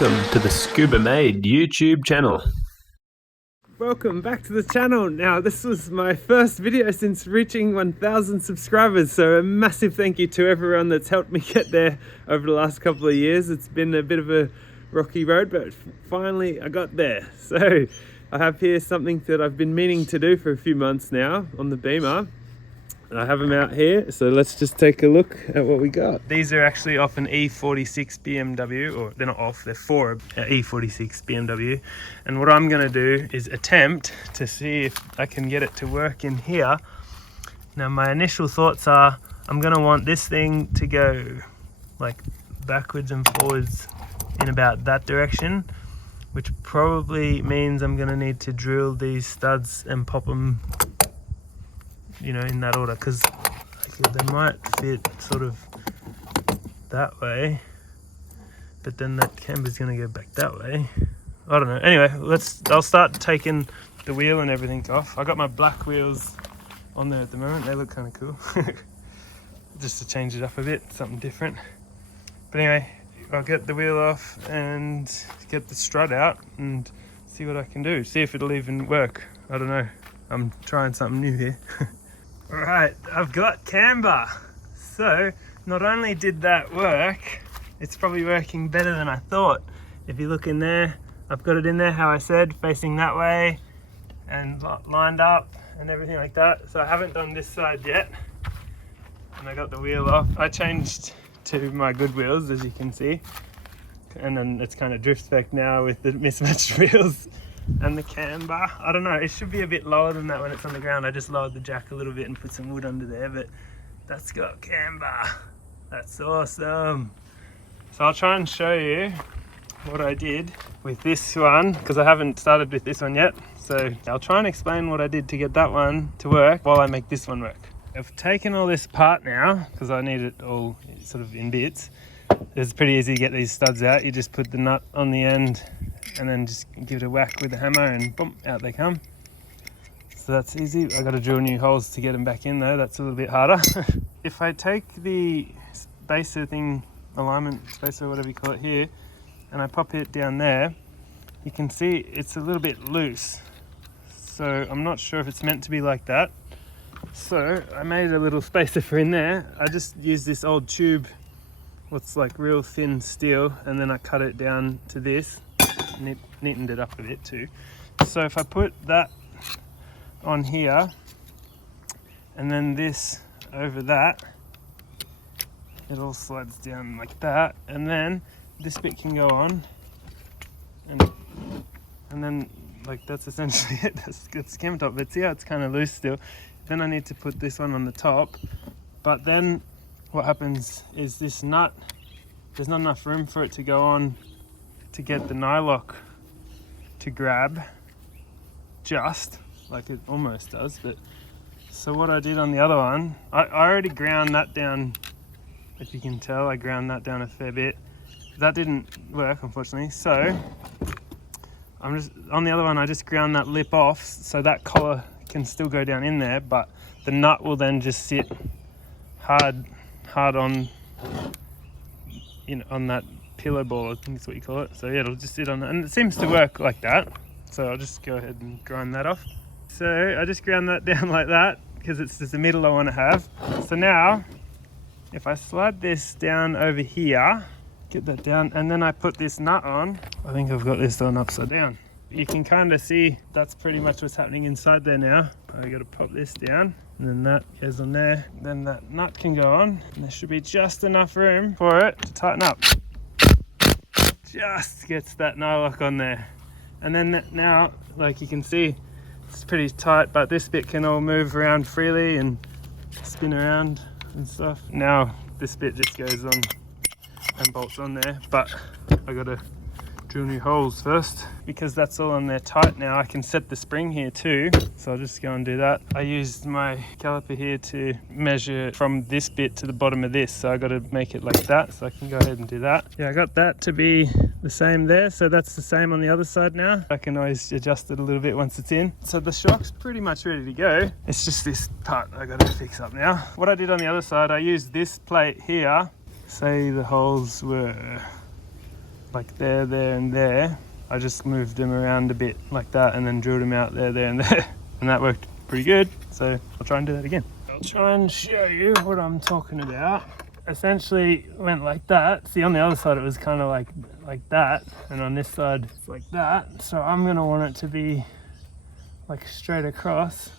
Welcome to the Scuba Made YouTube channel. Welcome back to the channel. Now, this was my first video since reaching 1,000 subscribers, so a massive thank you to everyone that's helped me get there over the last couple of years. It's been a bit of a rocky road, but finally I got there. So I have here something that I've been meaning to do for a few months now on the Beamer. I have them out here, so let's just take a look at what we got. These are actually off an E46 BMW, or they're not off, they're for an E46 BMW. And what I'm gonna do is attempt to see if I can get it to work in here. Now my initial thoughts are, I'm gonna want this thing to go like backwards and forwards in about that direction, which probably means I'm gonna need to drill these studs and pop them, you know, in that order, because they might fit sort of that way, but then that camber's gonna go back that way. I don't know. Anyway, I'll start taking the wheel and everything off. I got my black wheels on there at the moment. They look kind of cool. Just to change it up a bit, something different. But anyway, I'll get the wheel off and get the strut out and see what I can do. See if it'll even work. I don't know. I'm trying something new here. Alright, I've got camber. So, not only did that work, it's probably working better than I thought. If you look in there, I've got it in there how I said, facing that way and lined up and everything like that. So I haven't done this side yet. And I got the wheel off. I changed to my good wheels, as you can see. And then it's kind of drift back now with the mismatched wheels. And the camber, I don't know, it should be a bit lower than that when it's on the ground. I just lowered the jack a little bit and put some wood under there, but that's got camber. That's awesome. So I'll try and show you what I did with this one, because I haven't started with this one yet. So I'll try and explain what I did to get that one to work while I make this one work. I've taken all this apart now, because I need it all sort of in bits. It's pretty easy to get these studs out. You just put the nut on the end and then just give it a whack with the hammer and boom, out they come. So that's easy. I got to drill new holes to get them back in though. That's a little bit harder. If I take the spacer thing, alignment spacer, whatever you call it here, and I pop it down there, you can see it's a little bit loose. So I'm not sure if it's meant to be like that. So I made a little spacer for in there. I just used this old tube, what's like real thin steel, and then I cut it down to this. Neatened it up a bit too. So if I put that on here and then this over that, it all slides down like that, and then this bit can go on, and then like that's essentially it. That's camber top. But see how it's kind of loose still. Then I need to put this one on the top, but then what happens is this nut, there's not enough room for it to go on to get the nylock to grab, just like it almost does. But so what I did on the other one, I already ground that down. If you can tell, I ground that down a fair bit. That didn't work, unfortunately. So I'm just on the other one, I just ground that lip off so that collar can still go down in there, but the nut will then just sit hard on, you know, on that pillow ball, I think that's what you call it. So yeah, it'll just sit on that, and it seems to work like that. So I'll just go ahead and grind that off. So I just ground that down like that because it's just the middle I want to have. So now if I slide this down over here, get that down, and then I put this nut on, I think I've got this on upside down. You can kind of see that's pretty much what's happening inside there now. I got to pop this down, and then that goes on there. Then that nut can go on, and there should be just enough room for it to tighten up. Just gets that nylock on there. And then now, like you can see, it's pretty tight, but this bit can all move around freely and spin around and stuff. Now this bit just goes on and bolts on there, but I gotta drill new holes first because that's all on there tight now. I can set the spring here too, so I'll just go and do that. I used my caliper here to measure from this bit to the bottom of this, so I got to make it like that, so I can go ahead and do that. Yeah, I got that to be the same there, so that's the same on the other side now. I can always adjust it a little bit once it's in. So the shock's pretty much ready to go. It's just this part I got to fix up now. What I did on the other side, I used this plate here. Say the holes were like there, and there. I just moved them around a bit like that and then drilled them out there, and there. And that worked pretty good. So I'll try and do that again. I'll try and show you what I'm talking about. Essentially went like that. See, on the other side it was kind of like that, and on this side it's like that. So I'm gonna want it to be like straight across.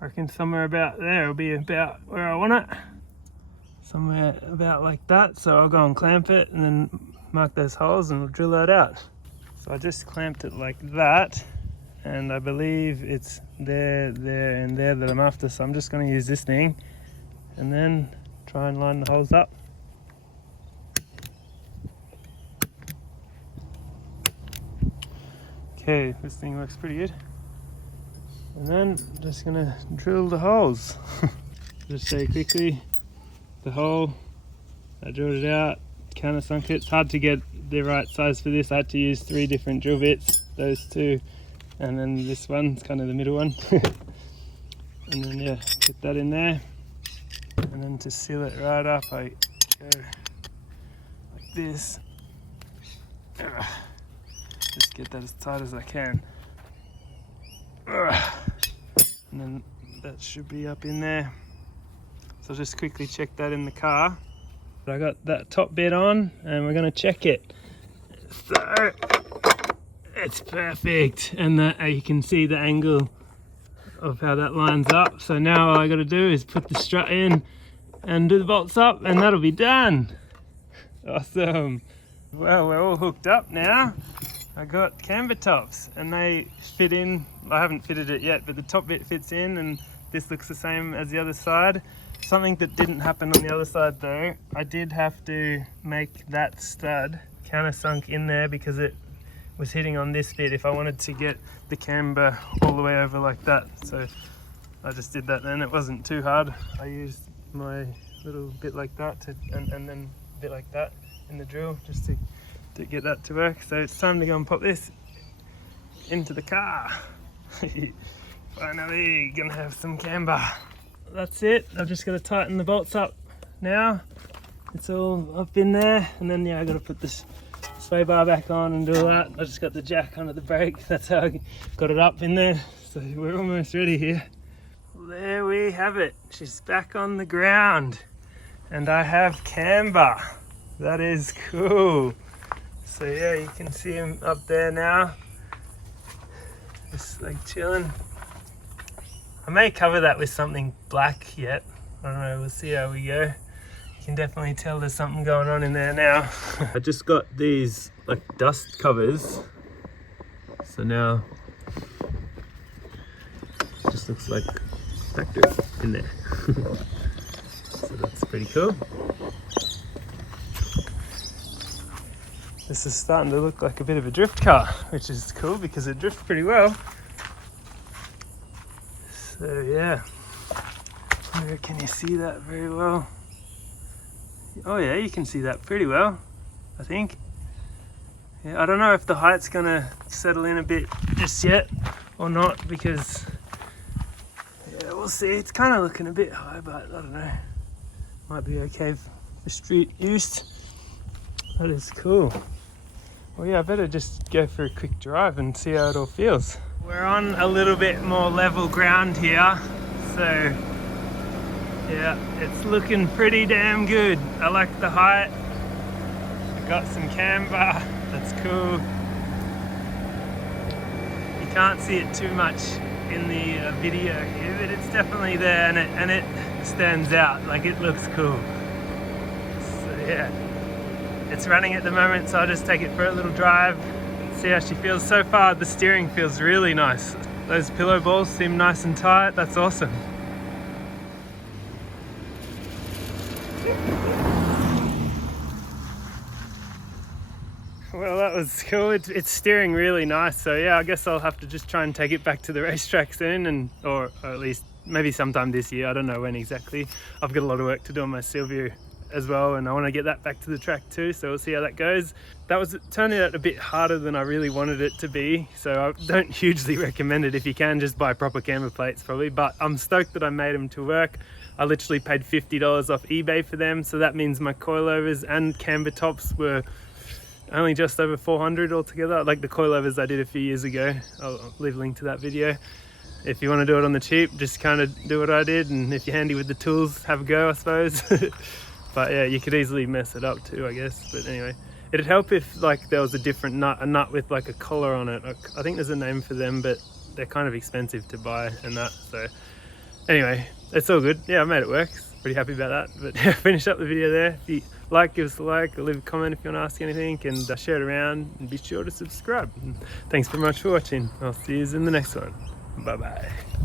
I reckon somewhere about there will be about where I want it. Somewhere about like that. So I'll go and clamp it and then mark those holes and we'll drill that out. So I just clamped it like that, and I believe it's there, and there that I'm after. So I'm just going to use this thing and then try and line the holes up. Okay, this thing looks pretty good. And then I'm just going to drill the holes. Just say quickly, the hole, I drilled it out, countersunk it. It's hard to get the right size for this. I had to use 3 different drill bits, those 2, and then this one's kind of the middle one. And then yeah, put that in there, and then to seal it right up I go like this. Just get that as tight as I can, and then that should be up in there. So I'll just quickly check that in the car. I got that top bit on and we're going to check it. So it's perfect, and that you can see the angle of how that lines up. So now all I got to do is put the strut in and do the bolts up, and that'll be done. Awesome. Well, we're all hooked up now. I got camber tops and they fit in. I haven't fitted it yet, but the top bit fits in, and this looks the same as the other side. Something that didn't happen on the other side though, I did have to make that stud countersunk in there because it was hitting on this bit if I wanted to get the camber all the way over like that. So I just did that then. It wasn't too hard. I used my little bit like that and then a bit like that in the drill just to get that to work. So it's time to go and pop this into the car. Finally gonna have some camber. That's it. I've just got to tighten the bolts up now. It's all up in there, and then yeah, I got to put this sway bar back on and do all that. I just got the jack under the brake. That's how I got it up in there. So we're almost ready here. There we have it. She's back on the ground, and I have camber. That is cool. So yeah, you can see him up there now, just like chilling. I may cover that with something black yet. I don't know, we'll see how we go. You can definitely tell there's something going on in there now. I just got these like dust covers. So now it just looks like factory in there. So that's pretty cool. This is starting to look like a bit of a drift car, which is cool because it drifts pretty well. So yeah, can you see that very well? Oh yeah, you can see that pretty well, I think. Yeah, I don't know if the height's gonna settle in a bit just yet or not, because yeah, we'll see. It's kind of looking a bit high, but I don't know. Might be okay for street use. That is cool. Well yeah, I better just go for a quick drive and see how it all feels. We're on a little bit more level ground here, so yeah, it's looking pretty damn good. I like the height. I got some camber, that's cool. You can't see it too much in the video here, but it's definitely there, and it stands out, like it looks cool. So yeah, it's running at the moment, so I'll just take it for a little drive. See how she feels. So far the steering feels really nice. Those pillow balls seem nice and tight. That's awesome. Well, that was cool. It's steering really nice. So yeah, I guess I'll have to just try and take it back to the racetrack soon, or at least maybe sometime this year. I don't know when exactly. I've got a lot of work to do on my Silvio as well, and I want to get that back to the track too, so we'll see how that goes. That was turning out a bit harder than I really wanted it to be, so I don't hugely recommend it. If you can, just buy proper camber plates probably, but I'm stoked that I made them to work. I literally paid $50 off eBay for them, so that means my coilovers and camber tops were only just over 400 altogether. Like the coilovers I did a few years ago. I'll leave a link to that video. If you want to do it on the cheap, just kind of do what I did, and if you're handy with the tools, have a go, I suppose. But yeah, you could easily mess it up too, I guess. But anyway, it'd help if like there was a different nut, a nut with like a collar on it. I think there's a name for them, but they're kind of expensive to buy and that. So anyway, it's all good. Yeah, I made it work. Pretty happy about that. But yeah, finish up the video there. If you like, give us a like, or leave a comment if you want to ask anything, and share it around, and be sure to subscribe. And thanks very much for watching. I'll see you in the next one. Bye bye.